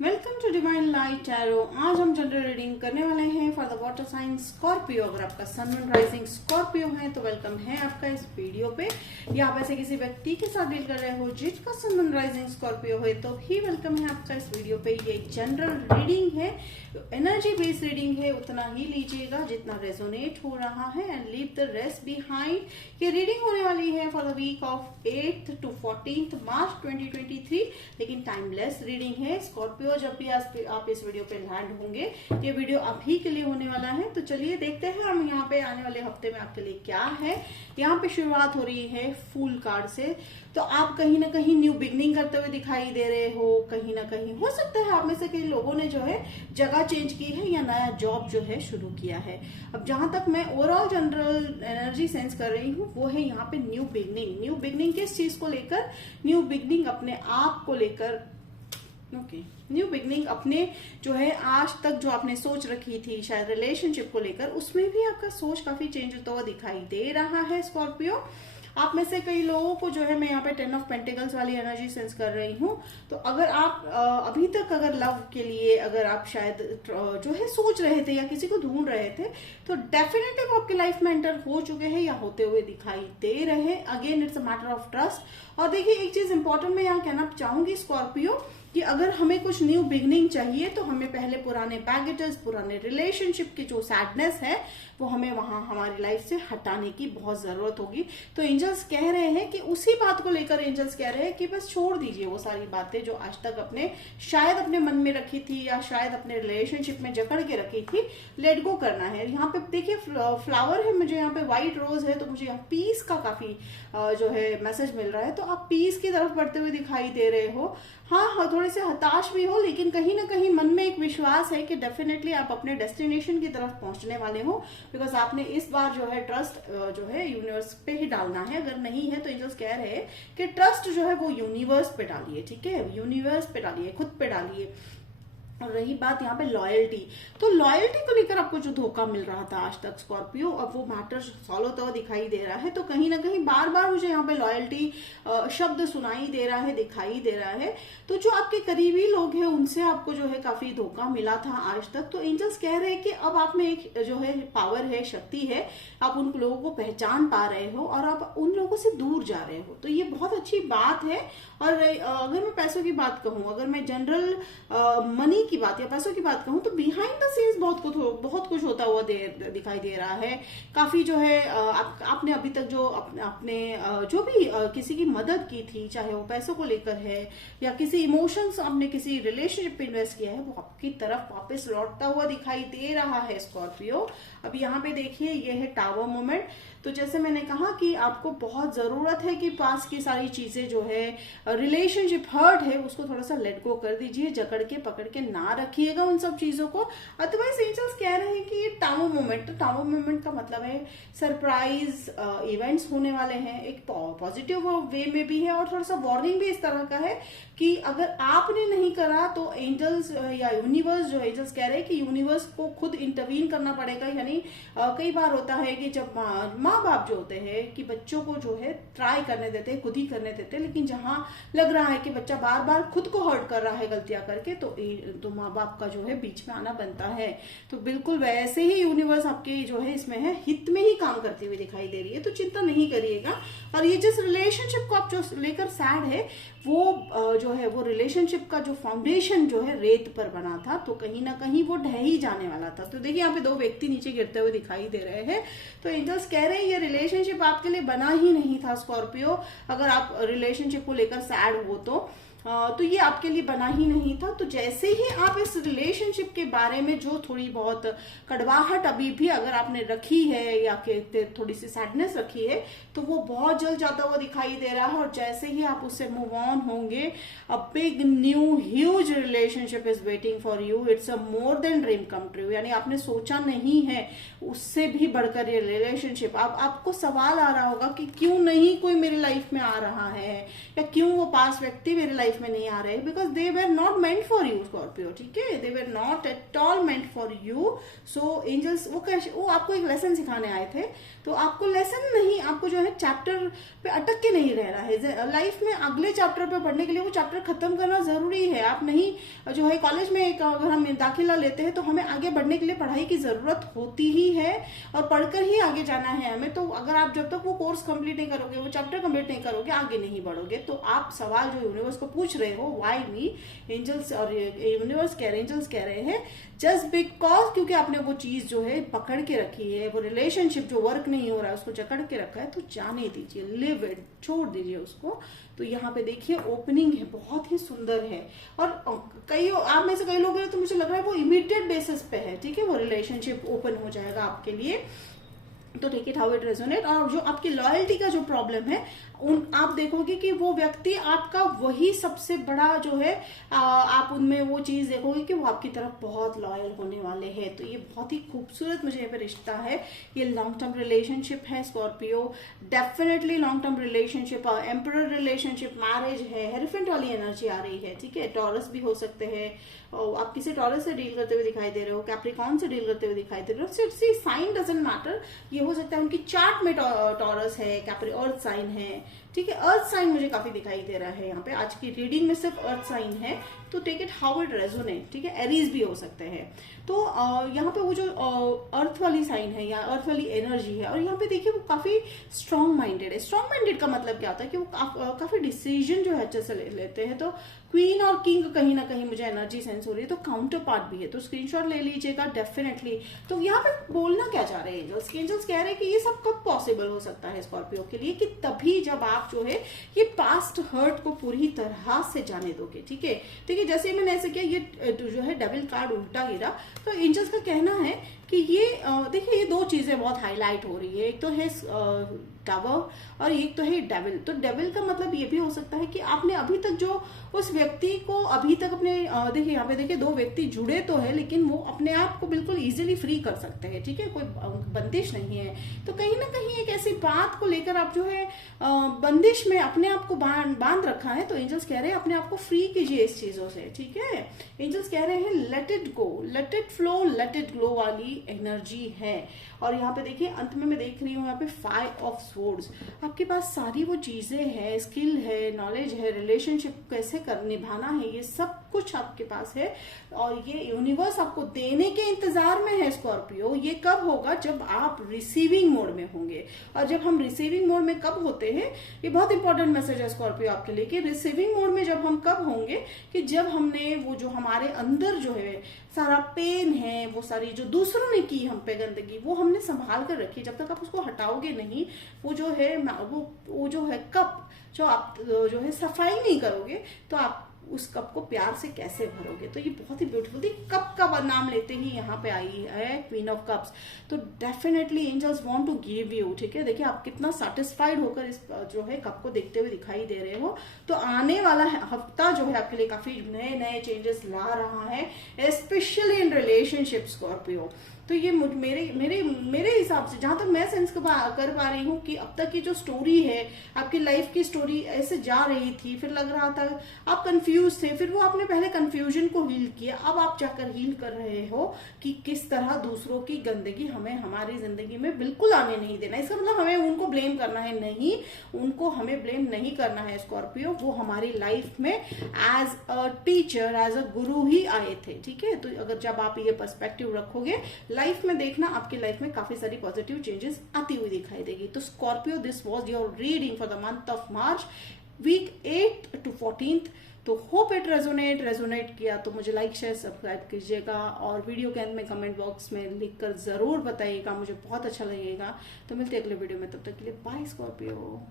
Welcome to divine light tarot. आज हम general reading करने वाले हैं for the water sign Scorpio. अगर आपका सन मून राइजिंग स्कॉर्पियो है तो वेलकम है आपका इस वीडियो पे। या आप ऐसे किसी व्यक्ति के साथ डील कर रहे हो जिसका सन मून राइजिंग स्कॉर्पियो है तो भी वेलकम है आपका इस वीडियो पे। ये जनरल रीडिंग है, एनर्जी बेस्ड रीडिंग है, उतना ही लीजिएगा जितना रेजोनेट हो रहा है and leave the rest behind. ये रीडिंग होने वाली है for the week of 8th to 14th March 2023, लेकिन टाइमलेस रीडिंग है। स्कॉर्पियो जब भी आप इस वीडियो पे लैंड होंगे ये वीडियो अभी के लिए होने वाला है। तो चलिए देखते हैं हम यहाँ पे आने वाले हफ्ते में आपके लिए क्या है। यहाँ पे शुरुआत हो रही है फूल कार्ड से। तो आप कहीं ना कहीं न्यू बिगनिंग करते हुए दिखाई दे रहे हो। कहीं ना कहीं हो सकता है आप में से कई लोगों ने जो है जगह चेंज की है या नया जॉब जो है शुरू किया है। अब जहां तक मैं ओवरऑल जनरल एनर्जी सेंस कर रही हूँ वो है यहाँ पे न्यू बिगनिंग। न्यू बिगनिंग किस चीज को लेकर? न्यू बिगनिंग अपने आप को लेकर। न्यू बिगनिंग अपने जो है आज तक जो आपने सोच रखी थी शायद रिलेशनशिप को लेकर, उसमें भी आपका सोच काफी चेंज होता हुआ दिखाई दे रहा है स्कॉर्पियो। आप में से कई लोगों को जो है मैं यहाँ पे 10 ऑफ पेंटिकल्स वाली एनर्जी सेंस कर रही हूँ। तो अगर आप अभी तक अगर लव के लिए अगर आप शायद जो है सोच रहे थे या किसी को ढूंढ रहे थे तो डेफिनेटली वो आपके लाइफ में एंटर हो चुके हैं या होते हुए दिखाई दे रहे हैं। Again it's a matter of trust. और देखिए एक चीज इंपॉर्टेंट मैं यहाँ कहना चाहूंगी स्कॉर्पियो कि अगर हमें कुछ न्यू बिगनिंग चाहिए तो हमें पहले पुराने बैगेजेस, पुराने रिलेशनशिप की जो सैडनेस है वो हमें वहां हमारी लाइफ से हटाने की बहुत जरूरत होगी। तो एंजल्स कह रहे हैं कि उसी बात को लेकर एंजल्स कह रहे हैं कि बस छोड़ दीजिए वो सारी बातें जो आज तक अपने शायद अपने मन में रखी थी या शायद अपने रिलेशनशिप में जकड़ के रखी थी। लेट गो करना है। यहाँ पे देखिए फ्लावर है, मुझे यहाँ पे व्हाइट रोज है, तो मुझे यहाँ पीस का काफी जो है मैसेज मिल रहा है। तो आप पीस की तरफ बढ़ते हुए दिखाई दे रहे हो। हाँ, थोड़े से हताश भी हो, लेकिन कहीं ना कहीं मन में एक विश्वास है कि डेफिनेटली आप अपने डेस्टिनेशन की तरफ पहुंचने वाले हो। बिकॉज आपने इस बार जो है ट्रस्ट जो है यूनिवर्स पे ही डालना है। अगर नहीं है तो एंजल्स कह रहे हैं कि ट्रस्ट जो है वो यूनिवर्स पे डालिए। ठीक है, यूनिवर्स पे डालिए, खुद पे डालिए। और रही बात यहाँ पे लॉयल्टी, तो लॉयल्टी को लेकर आपको जो धोखा मिल रहा था आज तक स्कॉर्पियो, अब वो मैटर सॉल्व होता हुआ दिखाई दे रहा है। तो कहीं ना कहीं बार बार मुझे यहाँ पे लॉयल्टी शब्द सुनाई दे रहा है, दिखाई दे रहा है। तो जो आपके करीबी लोग हैं उनसे आपको जो है काफी धोखा मिला था आज तक। तो एंजल्स कह रहे हैं कि अब आप में एक जो है पावर है, शक्ति है, आप उन लोगों को पहचान पा रहे हो और आप उन लोगों से दूर जा रहे हो। तो ये बहुत अच्छी बात है। और अगर मैं पैसों की बात कहूँ, अगर मैं जनरल मनी की बात या पैसों की बात कहूँ तो बिहाइंड द सीन्स बहुत कुछ होता हुआ दिखाई दे रहा है। काफी जो है आपने अभी तक जो अपने जो भी किसी की मदद की थी, चाहे वो पैसों को लेकर है या किसी इमोशंस आपने किसी रिलेशनशिप पे इन्वेस्ट किया है, वो आपकी तरफ वापस लौटता हुआ दिखाई दे रहा है स्कॉर्पियो। अब यहाँ पे देखिए ये है टावर मोमेंट। तो जैसे मैंने कहा कि आपको बहुत जरूरत है कि पास की सारी चीजें जो है रिलेशनशिप हर्ट है उसको थोड़ा सा लेट गो कर दीजिए, जकड़ के पकड़ के ना रखिएगा उन सब चीजों को। अदरवाइज एंजल्स कह रहे हैं कि ये टावर मोमेंट, तो टावर मोमेंट का मतलब है सरप्राइज इवेंट्स होने वाले हैं। एक पॉजिटिव वे में भी है और थोड़ा सा वार्निंग भी इस तरह का है कि अगर आपने नहीं करा तो एंजल्स या यूनिवर्स, जो एंजल्स कह रहे हैं कि यूनिवर्स को खुद इंटरवीन करना पड़ेगा। यानी कई बार होता है कि जब माँ बाप जो होते हैं कि बच्चों को जो है ट्राई करने देते हैं, खुद ही करने देते हैं, लेकिन जहां लग रहा है कि बच्चा बार बार खुद को हर्ट कर रहा है गलतियां करके, तो माँ बाप का जो है बीच में आना बनता है। तो बिल्कुल वैसे ही यूनिवर्स आपके जो है इसमें है हित में ही काम करती हुई दिखाई दे रही है। तो चिंता नहीं करिएगा। और ये जिस रिलेशनशिप को आप जो लेकर सैड है वो जो है वो रिलेशनशिप का जो फाउंडेशन जो है रेत पर बना था, तो कहीं ना कहीं वो ढह ही जाने वाला था। तो देखिए यहाँ पे दो व्यक्ति नीचे गिरते हुए दिखाई दे रहे हैं। तो एंजल्स कह रहे हैं ये रिलेशनशिप आपके लिए बना ही नहीं था स्कॉर्पियो। अगर आप रिलेशनशिप को लेकर सैड हो तो ये आपके लिए बना ही नहीं था। तो जैसे ही आप इस रिलेशनशिप के बारे में जो थोड़ी बहुत कड़वाहट अभी भी अगर आपने रखी है या थोड़ी सी सैडनेस रखी है तो वो बहुत जल्द जाता हुआ दिखाई दे रहा है। और जैसे ही आप उससे मूव ऑन होंगे, a big new huge relationship is waiting for you. It's a more than dream come true. यानी आपने सोचा नहीं है उससे भी बढ़कर ये रिलेशनशिप। आपको सवाल आ रहा होगा कि क्यों नहीं कोई मेरी लाइफ में आ रहा है या क्यों वो पास व्यक्ति मेरी लाइफ लाइफ में नहीं आ रहे because they were not meant for you Scorpio, ठीक है, they were not at all meant for you. So angels वो आपको एक लेसन सिखाने आए थे, तो आपको लेसन नहीं, आपको जो है चैप्टर पे अटक के नहीं रहना है। लाइफ में अगले चैप्टर पे पढ़ने के लिए वो चैप्टर खत्म करना जरूरी है। आप नहीं जो है कॉलेज में अगर हम दाखिला लेते हैं तो हमें आगे बढ़ने के लिए पढ़ाई की जरूरत होती ही है और पढ़कर ही आगे जाना है हमें। तो अगर आप जब तक वो कोर्स कंप्लीट नहीं करोगे, वो चैप्टर कंप्लीट नहीं करोगे, आगे नहीं बढ़ोगे। तो आप सवाल जो यूनिवर्स को पूछ रहे हो, व्हाई मी, एंजल्स और यूनिवर्स कह रहे, एंजल्स कह रहे हैं जस्ट बिकॉज, क्योंकि आपने वो चीज जो है पकड़ के रखी है, वो रिलेशनशिप जो वर्क नहीं हो रहा है उसको जकड़ के रखा है, तो जाने दीजिए, लिव इट, छोड़ दीजिए उसको। तो यहाँ पे देखिए ओपनिंग है, बहुत ही सुंदर है। और कई आप में से कई लोग हैं तो मुझे लग रहा है वो इमीडिएट बेसिस पे है, ठीक है, वो रिलेशनशिप ओपन हो जाएगा आपके लिए। तो take it how it resonate. और जो आपकी लॉयल्टी का जो प्रॉब्लम है, आप देखोगे कि वो व्यक्ति आपका वही सबसे बड़ा जो है आप उनमें वो चीज देखोगे कि वो आपकी तरफ बहुत लॉयल होने वाले हैं। तो ये बहुत ही खूबसूरत मुझे यहाँ पे रिश्ता है, ये लॉन्ग टर्म रिलेशनशिप है Scorpio, definitely long term relationship, emperor relationship, marriage है, हेरिफेंट वाली एनर्जी आ रही है, ठीक है, टॉरस भी हो सकते हैं, आप किसी टॉरस से डील करते हुए दिखाई दे रहे हो, कैप्रिकॉर्न से डील करते हुए दिखाई दे रहे हो, सी साइन डजंट मैटर। ये हो सकता है उनकी चार्ट में टॉरस है, कैप्री अर्थ साइन है, ठीक है, अर्थ साइन मुझे काफी दिखाई दे रहा है यहाँ पे, आज की रीडिंग में सिर्फ अर्थ साइन है। तो take it how it resonate, ठीक है, एरीज भी हो सकते हैं। तो यहाँ पे वो जो अर्थ वाली साइन है या अर्थ वाली एनर्जी है, और यहाँ पे देखिए वो काफी स्ट्रॉन्ग माइंडेड है। स्ट्रॉन्ग माइंडेड का मतलब क्या होता है कि वो काफी डिसीजन जो है अच्छे से लेते हैं। तो क्वीन और किंग कहीं ना कहीं मुझे एनर्जी सेंस हो रही है, तो काउंटर पार्ट भी है, तो स्क्रीनशॉट ले लीजिएगा डेफिनेटली। तो यहाँ पे बोलना क्या चाह रहे हैं एंजल्स? एंजल्स कह रहे हैं कि ये सब कब पॉसिबल हो सकता है स्कॉर्पियो के लिए, कि तभी जब आप जो है ये पास्ट हर्ट को पूरी तरह से जाने दोगे, ठीक है। देखिए जैसे मैंने ऐसे किया, ये जो है डेविल कार्ड उल्टा गिरा, तो एंजल्स का कहना है कि ये देखिए ये दो चीजें बहुत हाईलाइट हो रही है, एक तो है टावर और एक तो है डेविल। तो डेविल का मतलब ये भी हो सकता है कि आपने अभी तक जो उस व्यक्ति को अभी तक अपने देखिए यहाँ पे देखिए दो व्यक्ति जुड़े तो है, लेकिन वो अपने आप को बिल्कुल इजीली फ्री कर सकते हैं, ठीक है, कोई बंदिश नहीं है। तो कहीं ना कहीं एक ऐसी बात को लेकर आप जो है बंदिश में अपने आप को बांध रखा है। तो एंजल्स कह रहे हैं अपने आप को फ्री कीजिए इस चीजों से, ठीक है। एंजल्स कह रहे हैं let it go, let it flow, let it glow वाली एनर्जी है। और यहाँ पे देखिए अंत में मैं देख रही हूँ यहाँ पे 5 ऑफ स्वॉर्ड्स, आपके पास सारी वो चीजें हैं, स्किल है, नॉलेज है, रिलेशनशिप कैसे निभाना है, ये सब कुछ आपके पास है। और ये यूनिवर्स आपको देने के इंतजार में है स्कॉर्पियो। ये कब होगा? जब आप रिसीविंग मोड में होंगे। और जब हम रिसीविंग मोड में कब होते हैं, ये बहुत इंपॉर्टेंट मैसेज है स्कॉर्पियो आपके लिए, कि रिसीविंग मोड में जब हम कब होंगे, कि जब हमने वो जो हमारे अंदर जो है सारा पेन है, वो सारी जो दूसरों ने की हम पे गंदगी, वो हमने संभाल कर रखी, जब तक आप उसको हटाओगे नहीं, वो जो है वो जो है कप जो आप जो है सफाई नहीं करोगे, तो आप उस कप को प्यार से कैसे भरोगे। तो ये बहुत ही ब्यूटीफुल थी। कप का नाम लेते ही यहाँ पे आई है क्वीन ऑफ कप्स। तो definitely angels want to give you, ठीक है। देखिए आप कितना सेटिस्फाइड होकर इस जो है कप को देखते हुए दिखाई दे रहे हो। तो आने वाला हफ्ता जो है आपके लिए काफी नए नए चेंजेस ला रहा है, स्पेशली इन रिलेशनशिप स्कॉर्पियो। तो ये मेरे हिसाब से जहां तक मैं सेंस कर पा रही हूँ कि अब तक की जो स्टोरी है, आपकी लाइफ की स्टोरी ऐसे जा रही थी, फिर लग रहा था आप कंफ्यूज थे, फिर वो आपने पहले कंफ्यूजन को हील किया, अब आप जाकर हील कर रहे हो कि किस तरह दूसरों की गंदगी हमें हमारी जिंदगी में बिल्कुल आने नहीं देना। इसका मतलब हमें उनको ब्लेम करना है नहीं, उनको हमें ब्लेम नहीं करना है स्कॉर्पियो। वो हमारी लाइफ में as a teacher, as a guru ही आए थे, ठीक है। तो अगर जब आप ये पर्सपेक्टिव रखोगे लाइफ में, देखना आपकी लाइफ में काफी सारी पॉजिटिव चेंजेस आती हुई दिखाई देगी। तो Scorpio, this was your reading for the month of March, week 8 to 14। तो होप इट रेजोनेट किया तो मुझे लाइक शेयर सब्सक्राइब कीजिएगा, और वीडियो के अंत में कमेंट बॉक्स में लिखकर जरूर बताइएगा, मुझे बहुत अच्छा लगेगा। तो मिलते हैं अगले वीडियो में, तब तक के लिए बाय स्कॉर्पियो।